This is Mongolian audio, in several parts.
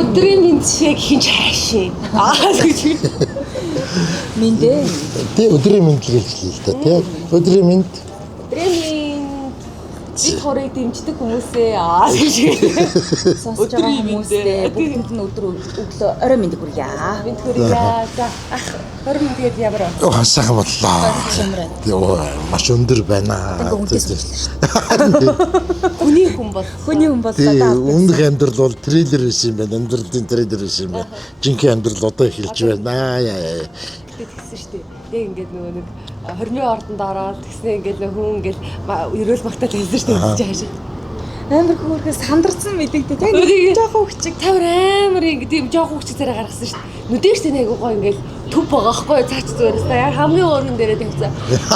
өдрийн минь шиг хинч хайшин. Гэж. Миндээ. Тэ өдрийн мэндэл гэж хэлээ л да тий. Өдрийн мэнд. Өдрийн минь бид хорыг дэмждэг хүмүүсээ гэж. Сонсож байгаа хүмүүстэй бүгд нь өдөр өглөө орой мэндийг хүргье. Мэд хүргье. За ах 20 минут гээд ямар байна? Оо сайхан боллоо. Йоо маш өндөр байна. Хүний хүн бол. Хүний хүн бол одоо өмнөх амьдрал бол трейлер байсан юм байна. Амьдралын трейлер байсан юм байна. Жинхэнэ амьдрал одоо эхэлж байна. Тэгсэн шүү дээ. Яг ингээд нөгөө нэг 20-ны ордонд ороод тэгснэ ингээд хүн ингээд ерөөл багтаа тавьсан шүү дээ гэж хаашаа. Амар хөөрхөө сандарсан мэдэгтэй тийм жоохон хүчиг тавар амар ингээд тийм жоохон хүчиг царай гаргасан шүү дээ. Нүдэрч тэнэ айгуу гоо ингээд төв байгаа хгүй цаач зүгээрээс та яг хамгийн өөрөн дээрээ тавьсан.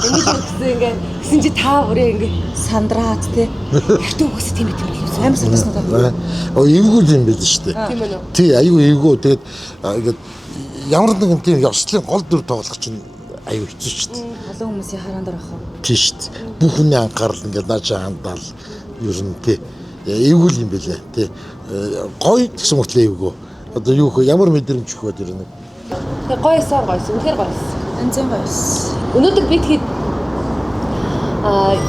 Энийг үгсэн ингээд гэсэн чи та бүрээ ингээд сандраад тий. Эртөө үгс тийм юм байна. Амар сандарсан удаа. Оо эвгүй юм байл шүү дээ. Тийм ээ. Тий аюу эвгүй тэгээд ингээд ямар нэгэн тийм ёслолын гол дүр тоглох чинь аюу хэцүү шүү дээ. Олон хүмүүсийн хараан дээр авах. Тийм шүү дээ. Бүх хүний анхаарал ингээд наачаа хандаал ер нь тий эвгүй юм бэлээ. Тий гоё гэсэн мэтлээ эвгүй. Одоо юу хөө ямар мэдрэмж өгөхөд ер нь. Тэгээ гойсон гойсон. Үнэхээр гойсон. Анзын гойс. Өнөөдөр бид хэд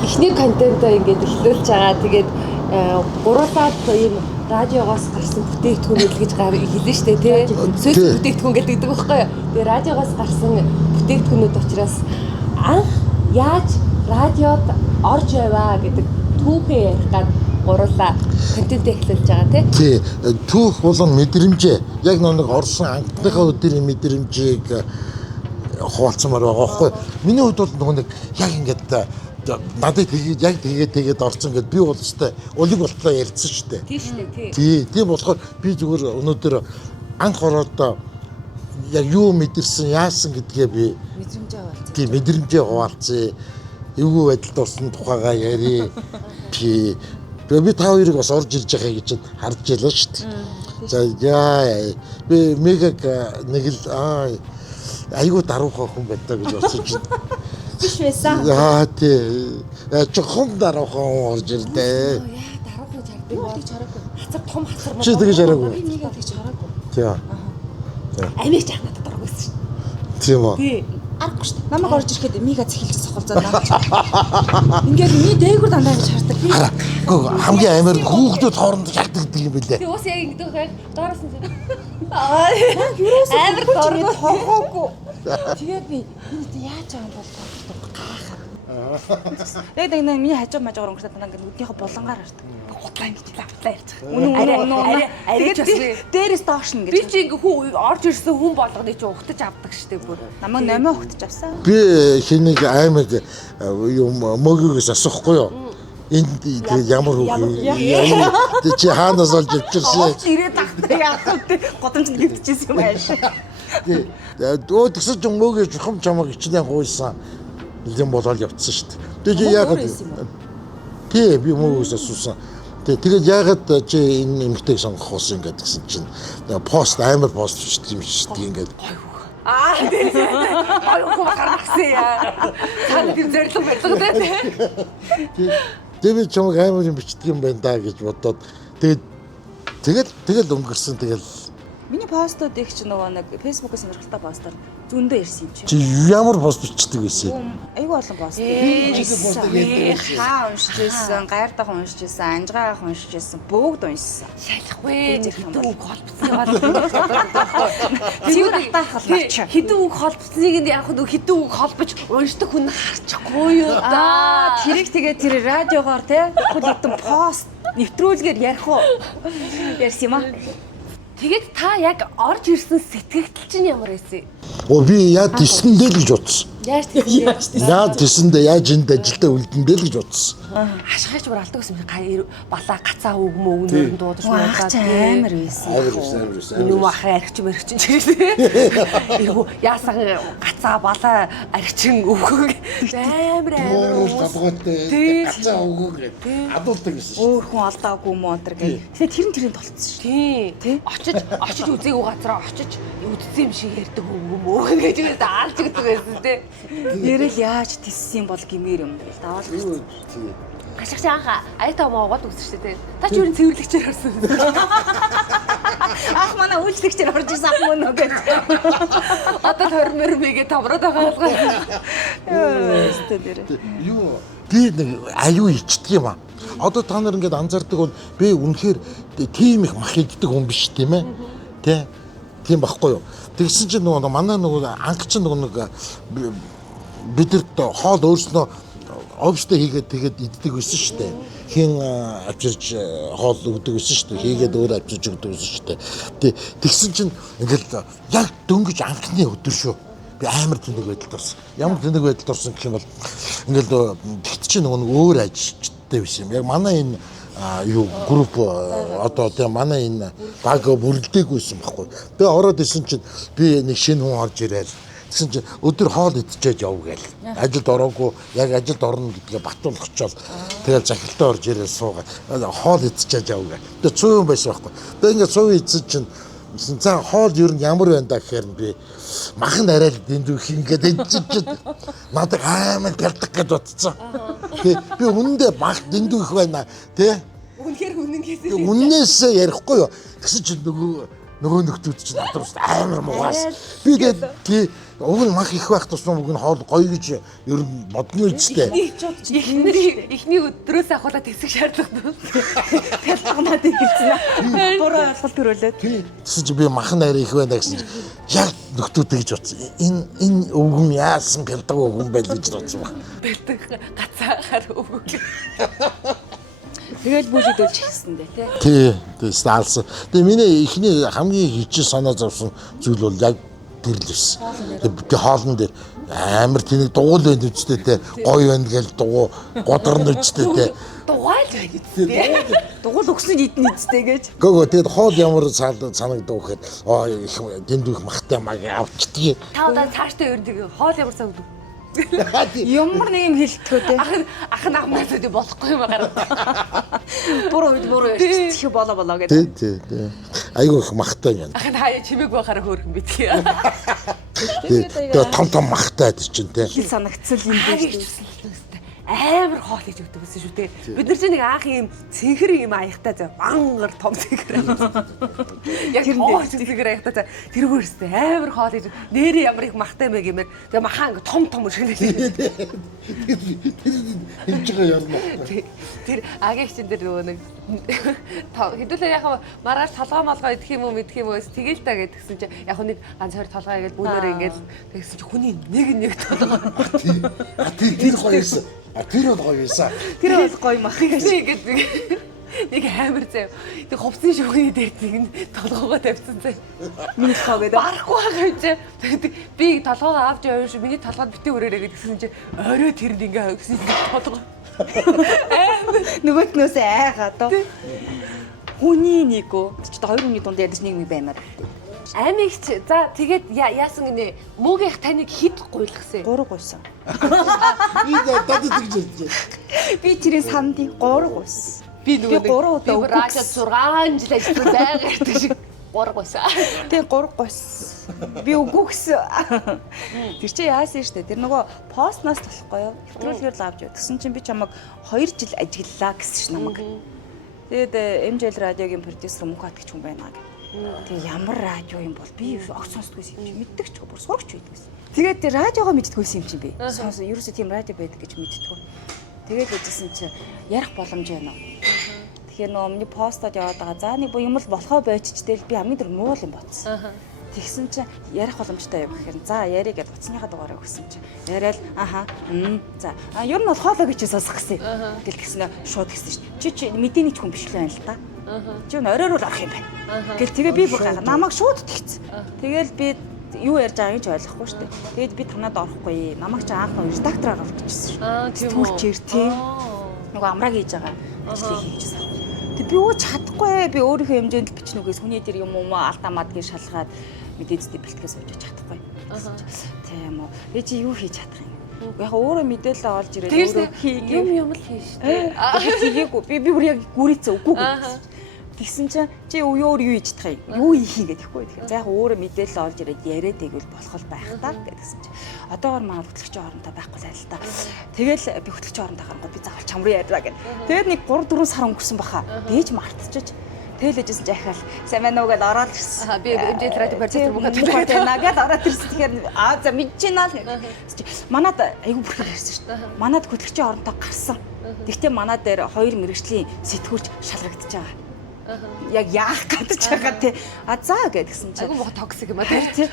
эхний контентоо ингээд эхлүүлж байгаа. Тэгээд 3 сар ийм радиогоос гарсан бүтээгдэхүүнүүд гэж хэлсэн шүү дээ тий. Сүүл бүтээгдэхүүн гэдэг байхгүй юу? Тэгээ радиогоос гарсан бүтээгдэхүүнүүд учраас анх яаж радиод орж яваа гэдэг түүхээ ярих гад гурлаа контент эхлүүлж байгаа тий. Түүх болон мэдрэмжээ яг нэг орсон анхныхаа өдрийн мэдрэмжийг хуваалцмаар байгаа байхгүй. Миний хувьд бол нөгөө нэг яг ингээд надад тэгээд орсон гэд би бол өстэй улиг болтлоо ярьсан шүү дээ. Тийм шүү дээ. Тийм болохоор би зүгээр өнөөдөр анх ороод яг юу мэдэрсэн яасан гэдгээ би мэдрэмжээ хуваалцъя. Эвгүй байдалд орсон тухайгаа ярий. Би та хоёрыг бас орж ирж байгааг гэж харж ялаа шүү дээ. За яа би мегаг нэг л айгуу даруухан хүн байдаг гэж бодсоч. Биш байсан. Тий. Чохон даруухан хүн орж ирлээ. Даруухан чардаг. Хацар том хацар мөн. Чи тэгэж хараагүй. Би нэгээ тэгж хараагүй. Тий. Амиж анаад дургүйсэн шүү. Тийм үү. Тий. Аргагүй шүү дээ. Намайг орж ирэхэд мига цэхэлж сохолцоод наа. Ингээд ми дээгүр дандаа ингэж хардаг. Хамгийн амар хүүхдүүд хооронд шалтгадаг юм билээ. Тий уус яг ингэдэг байх. Доороос нь амар дургуй хогоогүй. Тэгээд би энэ яаж байгаа юм бол гайхаад. Яг нэг миний хажуу мажгаар өнгөрсөн дандаа ингээд нүднийхээ булангаар хардаг. Гутлаа ингэж лавтлаа ярьж байгаа. Арайч бас дээрээс доош нь гэж. Би чи ингээ хүн орж ирсэн хүн болгоны чи ухтаж авдаг штеп бүр. Намайг номоо ухтаж авсан. Би хэнийг аймаг юм мөгөөс асуухгүй юу? Энд ямар хүүхээ чи хаанаас олж авчирсан? Ирээд тахтай яах вэ? Годомжинд гівчихсэн юм аашаа. Өө тэгсэж мөгөө жухам чамаг ичнээ гуйсан юм болоод явцсан шүү дээ. Тэгээ яагаад тий би мөгөөс асуусан. Тэгээд яагаад чи энэ эмгтэйг сонгох болсон ингээд гэсэн чинь пост амар пост шүү дээ ингээд тийм гойхоо гаргасан яа. Цаана тийм зориг барилга дээ. Тэгээд чамаг амар юм бичдэг юм байна да гэж бодоод тэгэл өнгөрсөн тэгэл миний постууд их ч нөгөө нэг фэйсбүүкээс сонирхолтой постоор зөндөө ирсэн юм чи. Чи ямар пост бичдэг байсан? Айгүй олон пост. Хаа уншиж ирсэн, гайртайх уншиж ирсэн, анжгайх уншиж ирсэн, бүгд уншсан. Шалахгүй хэдэн үг холбоцсон байгаа. Цэвэр алтаах халаач. Хэдэн үг холбоцсныг нь яг хэдэн үг холбож уншдаг хүн харчихгүй юу да. Тэрийг тэгээд тэр радиогоор те хүлээдэн пост нэвтрүүлгээр ярих уу? Ярьсан юм аа. Тэгээд та яг орж ирсэн сэтгэгдэл чинь ямар байсан? Оо би яа тийсэндээ л гэж бодсон. Яаж тийсэн? Яа тийсэндээ яаж энд ажилдаа үлдэндээ л гэж бодсон. Хашгаач бүр алдаг гэсэн балаа гацаа үг мөгнөр дуудаж муудаад амар байсан. Амар. Нүм ахаа архич мэрхчин чиглээ. Ийгүү яасан гацаа балаа архичин өгөг амар. Гацаа өгөг гэдэг адуулдаг гэсэн шүү. Өөр хүн алдаагүй модер гэх. Тэгээ тэрэн толцсон шүү. Тий. Очиж үзээгүй газараа очиж үдцсэн юм шиг ярьдаг өгөө гэж даалж өгдөг байсан тий. Нэрэл яаж тиссэн бол гимээр юм даа. Даваал. Гашгч анха аята моогод үсэж штэ тий. Та ч юу цэвэрлэгчээр харсан. Ах манай үйлчлэгчээр орж ирсэн ах мөн үү гэж. Одоо 20 мөрмигээ томроод байгаа болгоо. Өстө дээр. Юу би нэг аюу ичдэг юм аа. Одоо та нар ингээд анзаардаг бол би үнэхээр тийм их мах иддэг хүн биш тийм ээ. Тэ? Тийм байхгүй юу? Тэгсэн чинь нөгөө манай нөгөө анх чинь нөгөө бидэрт хоол өөрснөө овчтой хийгээд тэгээд иддэг байсан шүү дээ. Хин авчирч хоол өгдөг байсан шүү дээ. Хийгээд өөр авчирч өгдөг байсан шүү дээ. Тэгсэн чинь ингээд яг дөнгөж анхны өдөр шүү. Би амар тэнэг байдалд орсон. Ямар тэнэг байдалд орсон гэх юм бол ингээд тэгт чинь нөгөө өөр ажилчтай байсан юм. Яг манай энэ юу групп одоо тийм манай энэ баг бүрэлдээгүйсэн байхгүй. Би ороод исэн чинь би нэг шинэ хүн орж ирээд тэгсэн чинь өдөр хоол идчихэж яв гээл. Ажилд ороогүй яг ажилд орно гэдгээ батуулахчаал тэгэл захилтаа орж ирээд суугаад хоол идчихэж яв гээл. Тэгээ 100 хүн байсан байхгүй. Тэгээ ингээд 100 идсэн чинь за хоол ер нь ямар байна да гэхээр би махан арай л дэндүүх ингээд идчихэж надад амар бярдаг гэж бодсон. Би үнэндээ мах дэндүүх байна тий. Үнэхээр үнэн гэсэн. Үннээсээ ярихгүй юу. Тэгсэн чинь нөгөө нөхдүүд чинь надад амар муугаас. Би тэгээд тий уг нь мах их байх тусам уг нь хоол гоё гэж ер нь бодно үстэй. Эхний өдрөөс ахуулаад хэсэг шаардлага дөө. Талхнаад хэлсэн. Буруу ойлголт төрүүлээд. Тэгсэн чинь би махан арай их байна гэсэн чинь яг нөхдүүд гэж бодсон. Энэ үг нь яасан бэлдэг үг юм байл гэж бодсон баг. Бэлдэг гацаагаар үг. Тэгэл бүлэдүүлж хийсэн дээ тий. Тий, сталсан. Тэгээ миний эхний хамгийн хичээл санаа зовсон зүйл бол яг тэр л байсан. Тэгээ хоолн дээр амар тэнэг дугуйл байна үстэй те гоё байна гэж дугуй годрон үстэй те Дугайл байна үстэй. Дугуйл өгсөн идэн үстэй гэж. Гөө тэгээд хоол ямар санагдав гэхэд их дэндүүх махтай маг авчдгийг. Та удаа цаашдаа ер нь тэгээ хоол ямар санагдав? Ямар нэг юм хэлтгөө те. Ах намаас үгүй болохгүй юм гараад. Буруу ярьчих болоо гэдэг. Тий. Айгуу их махтай юм. Ах хаяа чимээг байхаараа хөөрхөн битгий. Тэгээд том махтай чинь те. Хэл санагдсан юм биш үү? Амар хоол хийж өгдөг гэсэн шүү те. Бид нар чинь нэг анх юм цэнхэр юм аягтай зав мангар том цэнхэр. Яг хоол цэнхэр аягтай зав тэргүүрстэй амар хоол хийж нэрээ ямар их махтай мэг юмэр. Тэгээ махаа ингээ том шигнээ. Хинж байгаа юм. Тэр агийнч дээр нөгөө нэг хэдүүлээ яг маргааш толгой молгоо идэх юм уу мэдэх юм уу тэгэл та гэдгсэн чинь яг нэг ганц хоёр толгой ингээл бүүнээр ингээл тэгсэн чинь хүний нэг толгой. Тэр гоё юмсан. Тэр гоё юмсан. Тэр бол гоё мах гэж нэг амар заяа. Тэг хувцсын шүгний дээр нэг толгоогоо тавьсан заяа. Миний толгоо гэдэг. Барахгүй байгаа юм чи. Би толгоогоо авч явж миний толгойд битээ өрөөрэй гэдгсэн чинь орой тэрэнд ингээ өгсөн толгой. Нөгөөтнөөс айгаа доо. Хүний нэгөө чи хоёр хүний дунд ядаж нэг юм баймаар. Амигч за тэгээд яасан гинэ муугийнх таныг хэд гуйлгасан? 3 гуйсан. Би дад гэж хэлж. Би тэрийн сандыг 3 гуйсан. Би нөгөө 3 удаа радио 6 жил ажилласан байгаа гэдэг шиг 3 гуйсан. Тэгээ 3 гуйсан. Би үгүй гэсэн. Тэр чи яасан штэ. Тэр нөгөө постноос болохгүй юу? Хэвтрүүлгээр л авч яа. Тэгсэн чинь би чамайг 2 жил ажиглалаа гэсэн ш намайг. Тэгээд MJL радиогийн продюсер Мөнхат гэж хүн байна гэх. Тэгээ ямар радио юм бол би огт сонсдгүйс юм чи мэддэг ч бүр сурагч байдгүйс. Тэгээд тэр радиогоо мэддгүйс юм чи би. Сонс ерөөсөө тийм радио байдаг гэж мэддэггүй. Тэгээд үжсэн чи ярих боломж байна уу? Тэгэхээр нөгөө миний постод яваад байгаа. За нэг юм л болохоо бойчтэй л би хамгийн дөр муу юм бодсон. Тэгсэн чи ярих боломжтой юу гэхээр за яриа гэж утасныхаа дугаараа өгсөн чи яриад за ер нь бол хоолой гэж сонсох гэсэн. Тэгэл тэгснэ шууд гэсэн чи мэдээний хүн биш л байна л да. Чи оройр бол арах юм байна. Гэл тэгээ би бүр гайхаа намайг шууд тэгсэн. Тэгэл би юу ярьж байгааг ч ойлгохгүй шүү дээ. Тэгээд би танад орохгүй. Намайг ч анх нь редактораар орж ирсэн шүү. Тийм үү. Түлчээр тийм. Нөгөө амраг хийж байгаа ажлыг хийжсэн. Тэг би өө чадахгүй. Би өөрийнхөө хэмжээнд л бичнүгээс хүний дээр юм уу алдамаад гэж шалгаад мэдээдтэй бэлтгэс сууж чадахгүй. Тийм үү. Би чи юу хийж чадах юм? Яг өөрөө мэдээлэл олж ирээд өөрөө хийгээ. Юм л хийн шүү дээ. Хийгээгүй. Би бүр яг гүрээцээ үгүй гэсэн. Тэгсэн чинь чи өөр юу хийж чадах юм? Юу хийх гэдэхгүй. Тэгэхээр за яг өөрөө мэдээлэл олж ирээд яриад тэгвэл болох л байх та гэдгсэн чинь. Одоогоор манай хөтлөгчийн хоорондоо байхгүй л та. Тэгэл би хөтлөгчийн хоорондоо харангуй би заавал чамрын яриа гэнэ. Тэгээд нэг 3-4 сар өнгөрсөн баха. Бэж мартчихж. Тэлэжсэн ч ахаал сайн байна уу гэж ороод ирсэн. Би MJ радио продюсер мөхөд нагаад ороод ирсэн. Тэгэхээр за мэдчихэна л. Манад айгүй бүрхэл ирсэн шүү дээ. Манад хөтлөгчийн оронтой гарсан. Тэгтээ манад дээр 2 мэрэгжлийн сэтгүүлч шалгагдчихж байгаа. Яг яах гэж байгаа тий. За гэдгсэн чинь. Айгүй муу токсик юм аа тий.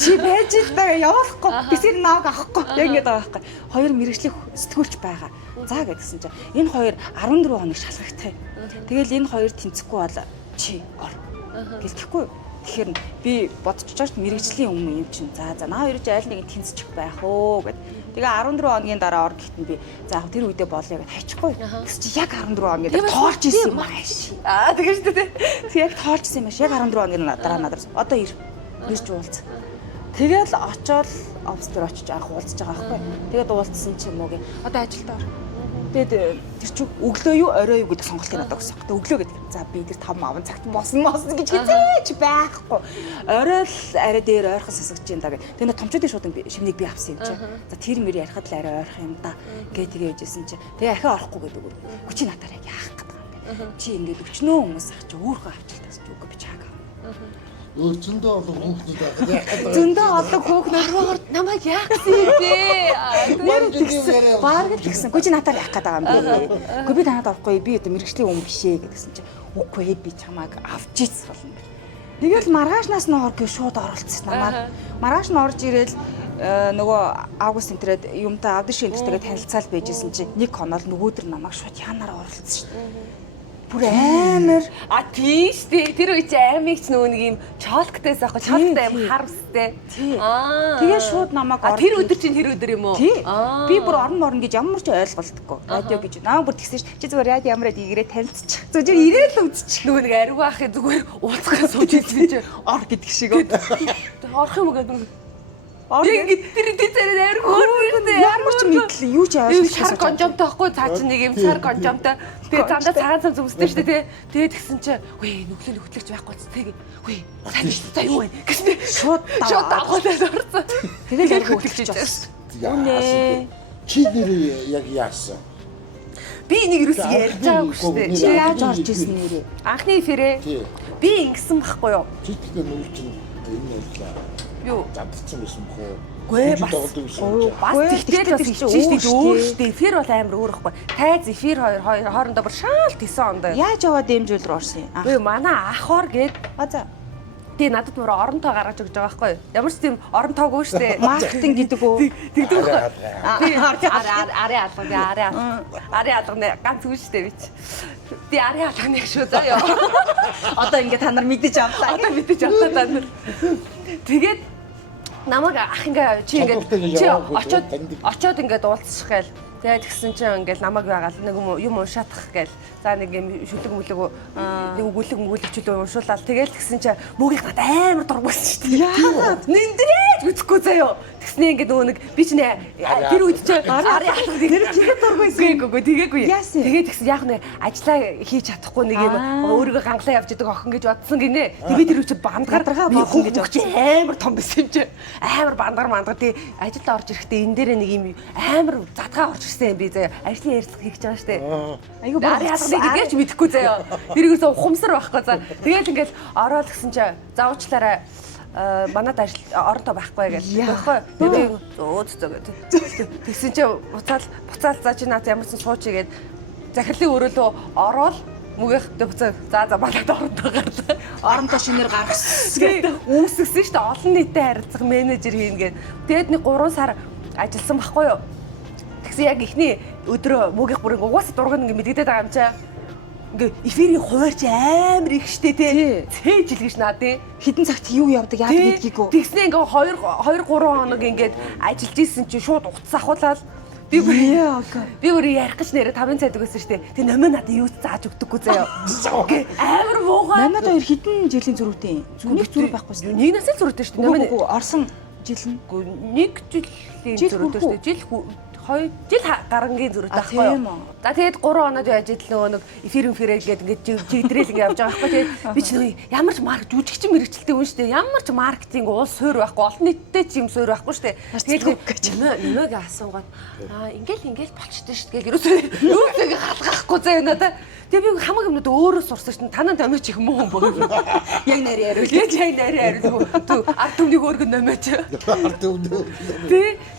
Чи байж л да явуулахгүй. Бисэр нааг авахгүй. Яг ингэж байгаа байхгүй. 2 мэрэгжлийн сэтгүүлч байгаа. За гэдгсэн чинь энэ хоёр 14 хоног шалгагдах юм. Тэгэл энэ хоёр тэнцэхгүй бол чи ор. Гэлтэхгүй. Тэгэхээр би бодчих чааш мэрэгжлийн өмнө юм чинь. За наа хоёр ч айл нэг тэнцчих байх оо гэд. Тэгээ 14 хоногийн дараа ор гэхтэн би за тэр үедээ болъё гэд хайчихгүй. Тэгс чи яг 14 хоног гэдэг тоолж исэн юм аа. Тэгээ шүү дээ. Тэг яг тоолж исэн юм шиг. Яг 14 хоногийн дараа надад одоо ирж уулз. Тэгэл очоод офс дээр очиж анх уулзж байгаа байхгүй. Тэгээд уулзсан чи юм уу гээ. Одоо ажилд ор. Тэгээд тэр чи өглөө юу орой юу гэдэг сонголтыг надад өгсөн. Тэгээд өглөө гэдэг. За би тэр 5 аван цагт мосно гэж хизээч байхгүй. Орой л арай дээр ойрхон сасгаж юм да гэх. Тэгээд томчуудын шууд шивнийг би авсан юм чи. За тэр мөр ярихад л арай ойрхон юм да. Гээ тэгээ яжсэн чи. Тэгээ ахиа орохгүй гэдэг үг. Хүчи натаар яг яах гэдэг юм бэ. Чи ингээд өчнөө хүмүүс ах чи өөрөө авчихтаас ч үгүй би чааг. Зөндөө олон хүүхдүүд байгаа. Зөндөө олон хүүхдүүд намайг яах гэсэн юм бэ? Бараг л гэсэн. Гүжи натаар яах гээд байгаа юм бэ? Гэхдээ би танад орохгүй би одоо мэрэгжлийн хүн биш ээ гэдгсэн чинь үгүй би чамайг авч ийц болно. Тэгэл маргаашнаас нь ор гэж шууд оролцсон намайг. Маргааш нь орж ирэл нөгөө август энтрэд юмтай авдын шинжтэйгээ танилцаал байжсэн чинь нэг хонол нөгөөдөр намайг шууд яанаар оролцсон шүү дээ. Бүр амар тийш тий тэр үе чи амигч нөгөө нэг юм чолктэйс аахгүй чолктэй юм хар үстэй. Тэгээ шууд намайг тэр өдөр чинь тэр өдөр юм уу? Би бүр орон морон гэж ямар ч ойлголтгүй. Радио гэж намайг бүр тэгсэн ш. Чи зүгээр радио ямараад игрээ танилцчих. Зүгээр ирээл үзчих. Нөгөө нэг ариу ахыг зүгээр ууцгаа сууж ирсэн чи ор гэдэг шиг. Орох юм уу гэдэг. Яг тэр зэрэг ариу хөөртэй ямар ч мэдлээ юу ч ойлгохгүй. Шар гонжомтой байхгүй цаа чи нэг юм шар гонжомтой. Тэгээ замдаа цагаан цам зүмстэй шүү дээ. Тэгээ тэгсэн чи үе нүглэн хөтлөгч байхгүй ч тэгээ үе сайн шүү дээ юу вэ гэсэн шууд давхуулаад орсон. Тэгээ яг хөтлөгч байсан. Үнэ. Чи нэр яг яасан? Би нэг юус ярьж байгаагүй шүү дээ. Чи яаж орж исэн нэрээ? Анхны эфирээ би ингэсэн байхгүй юу? Чи тэгээ нүг чинь энэ ярьлаа. Юу задчихсан байсан бохоо. Гүй бас тэгтэл бас өөр шүү дээ. Эфир бол амар өөр ихгүй. Тайз эфир хоёр хоорондоо бүр шаалт 9 онд. Яаж яваад дэмжүүл рүү орсон юм? Гүй манай ахор гээд за тий надад бүр оронтой гаргаж өгч байгаа байхгүй юу? Ямар ч тийм оронтойгүй шүү дээ. Маркетинг гэдэг үү? Тэгдэг байхгүй. Ари алганы ганц үг шүү дээ би чи. Би ари алганы шүү заяа. Одоо ингээд та нар мэдэж авлаа. Одоо мэдэж авлаа та нар. Тэгээд намайг ах ингээ чи очоод ингээд уулзчих гээл. Тэгээд тэгсэн чинь ингээд намайг байгаал нэг юм уншаадах гээл. За нэг юм шүлэг нэг өгүүлэг чөлөө уншуулаад тэгээд тэгсэн чинь мөгийг надад амар дургүйсэн шүү дээ. Яагаад? Нэмдрээд үзэхгүй заяа. Тэгснээ ингээд нөгөө нэг би чинь тэр үед чи ари алга тэр чихэд дургүйсэн. Үгүй тэгээгүй. Тэгээд тэгсэн яг нэг ажиллаа хийж чадахгүй нэг юм өөрийгөө ганглаа явж идэг охин гэж бодсон гинэ. Тэгээд тэр үчи бандаргаа болсон гэж бодчих амар том байсан юм чи. Амар бандар тий ажилд орж ирэхдээ энэ дээр нэг юм амар задгаа орж ирсэн юм би заяа. Ажлын ярилцлага хийж байгаа штэ. Айгу ари алга гэдгийг ч мэдэхгүй заяа. Тэрээс ухамсар байхгүй за. Тэгээд ингээд ороод гисэн чи заавчлаарай манад ажил оронтой байхгүй гэж байхгүй. Тэгээд тэгсэн чи буцаал за чи наад ямар ч суучи гээд захирлын өрөөлөө ороод мөгөөхтэй буцаа за манад оронтой гарлаа. Оронтой шинээр гаргасан. Үүсгэсэн шүү дээ. Олон нийтэд харилцах менежер хийн гээд. Тэгээд нэг 3 сар ажилласан байхгүй юу? Тэгсэн яг ихний өдрөө мөгөөх бүрийг угаасаа дурган ингэ мэдэгдээд байгаа юм чаа. Ингээ эфирийн хуваарч амар их штэ тий. Цээж илгэж наа тий. Хідэн цагт юу явдаг яа гэдгийг үү. Тэгснэ ингээ 2 3 хоног ингээд ажиллаж исэн чинь шууд утас ахуулаад би бүр ярих гэж нэрэ 5 цайд өгсөн штэ. Тэг номоо надад юу зааж өгдөггүй заяа. Амар муугаа. Намайг хоёр хідэн жилийн зүрхтэй. Нэг зүрх байхгүй шүү. Нэг насны зүрхтэй штэ. Номоо орсон жил нь. Нэг жилийн зүрхтэй штэ. Жил 2 жил гарангийн зүрх таахгүй тийм үү. юу. За тэгээд 3 хоноод яаж идэл нэг эфир гээд ингээд чигдрэл ингээд явж байгаа байхгүй. Тэгээд би ч нэг ямар ч марк жүжигчин мэрэгчлээ үн штэ. Ямар ч маркетинг уул суур байхгүй. Олон нийтэд ч юм суур байхгүй штэ. Тэгээд нэмэг асуугаад ингээл болчтой штэ гэл ерөөсөө халгаахгүй заа юм надаа. Тэгээ би хамаг юмнууд өөрөө сурсан чинь танаа номоч их муу юм бөгөө. Яг нарийн хариул. Яг нарийн хариул. Ард түмнийг өөргөн номоч. Ард түмний.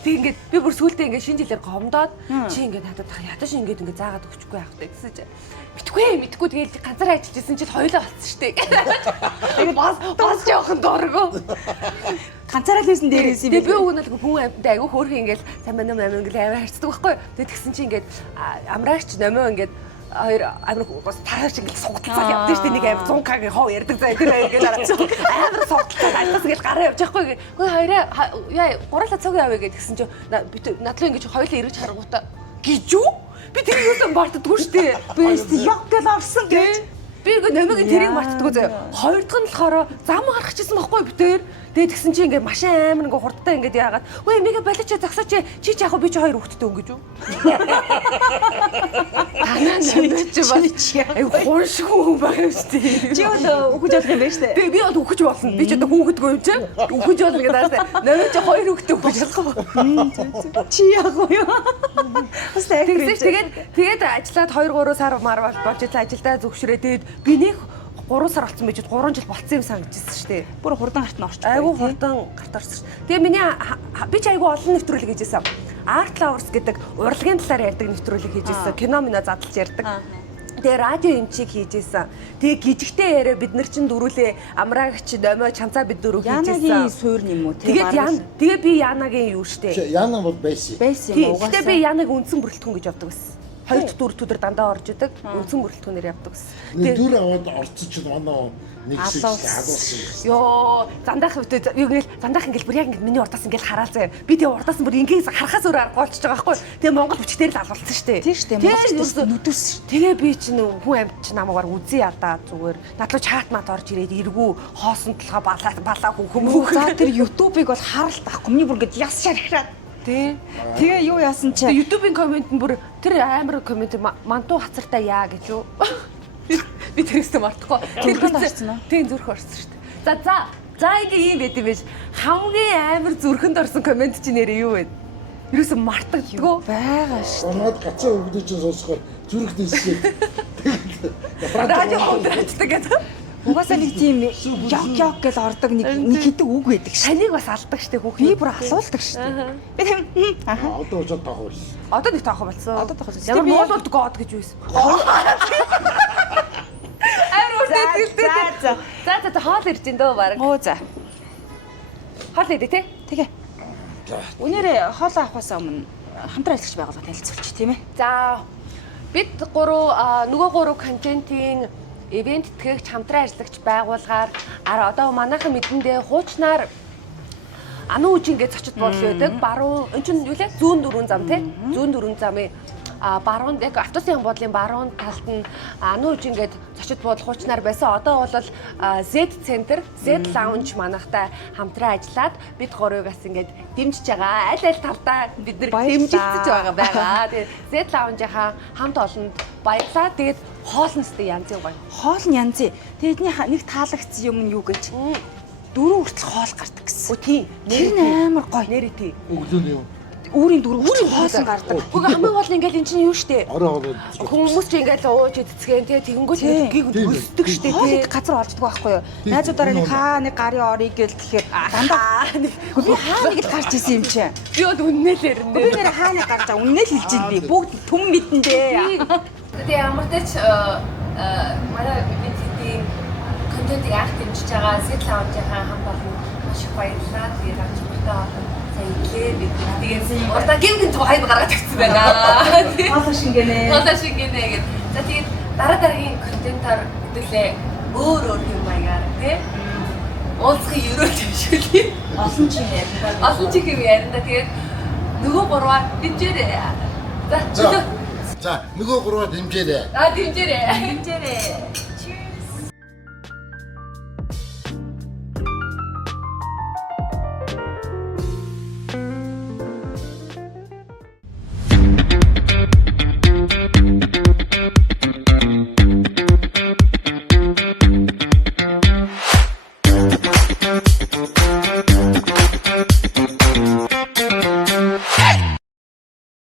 Тэг ингээд би бүр сүултээ ингээд шинэ жилээр гомдоод чи ингээд надад ядаж ингээд заагаад өгчихгүй байх хэрэгтэй гэсэн чинь мэдгүй тэгээд ганцаараа ажиллаж исэн чинь хоёлоо болсон штэ. Тэгээд бас жоохон дургу. Ганцаараа л хийсэн дээрээс юм. Тэгээд би өгнөд хүн амьтанд айгүй хөөрхөн ингээд сайн мань ингээд аваа харцдаг байхгүй. Тэгээд тэгсэн чинь ингээд амраач номоо ингээд хоёр амир гос таарч ингээд сугталцаад явдаг штэ нэг амир 100к-гийн хов ярддаг заа тэр ингээд амир сугталцаад альтас ингээд гараа явж байхгүй. Гэхдээ хоёроо яа гурлаа цаг явъя гэдгсэн чинь надлаа ингээд хоёлоо эргэж харангуутаа гэж юу? Би тэр юусан мартдаггүй штэ. Би яг гэл орсон гэж. Би ингээ нэмэгийн тэрийг мартдаггүй заяа. Хоёр дахь нь болохоор зам гарах гэсэн байхгүй битээр. Тэгээд тэгсэн чинь ингээ машин амар ингээ хурдтай ингээ яагаад. Үгүй мега балич загсаач чи яг би чи хоёр хүүхэдтэй өнгөж юу? Танаа чи балич. Ай хоншгүй хүн байгаа штэ. Чи бол өгөж болох юм байна штэ. Би бол өгөж болно. Би ч одоо хүүхэдгүй юм чи. Өгөж болно гэдэг ааштай. Нэмээ чи хоёр хүүхэдтэй өгөж болох. Чи яг юу? Бас тэгээд ажиллаад 2-3 сар болж ирлээ ажилдаа зөвшрээ. Тэгээд би нэг 3 сар болсон байж 3 жил болцсон юм санагдчихсэн шүү дээ. Бүр хурдан гарт нь орчих. Айгу хурдан гарт орсон шүү. Тэгээ миний би ч айгу олон нэвтрүүлэг хийжсэн. Art Lovers гэдэг урлагийн талаар ярьдаг нэвтрүүлэг хийжсэн. Кино минь задлж ярьдаг. Тэгээ радио эмчийг хийжсэн. Тэгээ гжигтэй яриа бид нар чинь дөрүлээ амраагч номоо чанцаа бид дөрөв хийжсэн. Янагийн суурь юм уу те? Тэгээ би Янагийн юу штэ. Яна бол байсан. Байсан юм уу? Гэтэ би Янаг үндсэн бүрэлдэхүүн гэж явдаг байсан. 2-4 өдөр дандаа орж идэг. Үндсэн бүрэлдэхүүнээр явдаг байсан. Нэг дүр аваад орцсон чинь оноо нэг шиг халуулсан. Йоо, зандаах үедээ юу гээл зандаах ингээл бүр яг ингээд миний урдаас ингээл хараал заяа. Би тэгээ урдаас бүр ингээд харахаас өөр арга болчихж байгаа байхгүй. Тэгээ Монгол бичгээр л алгуулсан шүү дээ. Тийм шүү дээ. Монгол нүдүс. Тэгээ би чинь хүн амьд чинь намаагаар үзий ядаа зүгээр. Надлуу чат мат орж ирээд эргүү хоосон толгой балаа хүмүүс. За тэр YouTube-ыг бол харалт ахгүй. Миний бүр ингээд яс шархираад. Тэгээ юу яасан чи? YouTube-ийн комент нь бүр тэр амар комент мантуу хацартай яа гэж юу? Би тэрээс мартахгүй. Зүрхэнд орсон уу? Тийм зүрх орсон шүү дээ. За ийм байд юм биш. Хамгийн амар зүрхэнд орсон комент чи нэрээ юу вэ? Ерөөсөө мартагддгүй байгаа шүү. Оноод гацаа өгдөө чинь сонсохоор зүрх дэсээ. Радио хондорчдаг гэдэг. Угаасаа нэг тийм яг гэж ордог нэг хэдэг үг байдаг ш. Санийг бас алдаг штэ хүүхд. Би бүр асуулдаг штэ. Би тийм Одоо ч тоохоо биш. Одоо нэг тоохоо болсон. Одоо тоохоо. Ямар Монгол гоод гэж байсан. За хоол ирж ин дөө баг. Оо за. Хоол идэ те. Тэгээ. Үнээрээ хоол авахаас өмнө хамтран ажиллаж байгуулга танилцуулчих тийм ээ. За бид нөгөө гурав контентын ивент тэтгэгч хамтран ажиллагч байгуулгаар одоо манайхан мэдэндээ хуучнаар Ану үжин гэж зочид бодлоо байдаг. Баруун энэ чинь юу лээ? Зүүн дөрвөн зам тий? Зүүн дөрвөн замын баруун яг автобусын бодлын баруун талд нь Ану үжин гэж зочид бодол хуучнаар байсан. Одоо бол Z Center, Z Lounge манайхтай хамтран ажиллаад бид гурвыгаас ингээд дэмжиж байгаа. Аль талдаа бид нар дэмжигдэж байгаа. Тэгээд Z Lounge-ийнхаа хамт олонд баярлалаа. Тэгээд хоол нь өстэй янз юм гоё. Хоол нь янз. Тэдний нэг таалагдсан юм нь юу гэж? 4 хүртэл хоол гардаг гэсэн. Өө тийм. Тэр амар гоё. Нэрээ тийм. Өглөөний юм. Үүрийн 4 хүртэл хоосон гардаг. Уг хамгийн гол ингээл эн чинь юу штэ. Ороо Хүмүүс ч ингээл ууж идцгэн тэгээ тэгэнгүүт гиг өсдөг штэ. Хоолыг газар олддог байхгүй юу? Найзуудаараа нэг хаа нэг гарын орыг гэл тэгэхээр дандаа би хаа нэг л гарч исэн юм чи. Би бол үннээл ярина. Би нэр хаа нэг гарч байгаа үннээл хэлж ин би бүгд түн мэдэндээ. Тэгээ ямар ч манай бидний контентыг анх дэмжиж байгаа Set Lounge-ийнхаа хамт олон маш их баярлалаа. Тэгээ гарч мөртөө тэгээд урдаа гинэн тухайд гаргаад тавьсан байна. Хоолоо шингэнэ. Хоолоо шингэнэ гэдэг. За тэгээд дараагийн контентаар хэдүүлээ өөр юм маягаар тий. Уулзахын ерөөл төвшүүлээ. Олон ч юм ярина. Олон ч юм ярина. Тэгээд нөгөө гурваа дэмжээрэй. За нөгөө гурваа дэмжээрэй. Дэмжээрэй.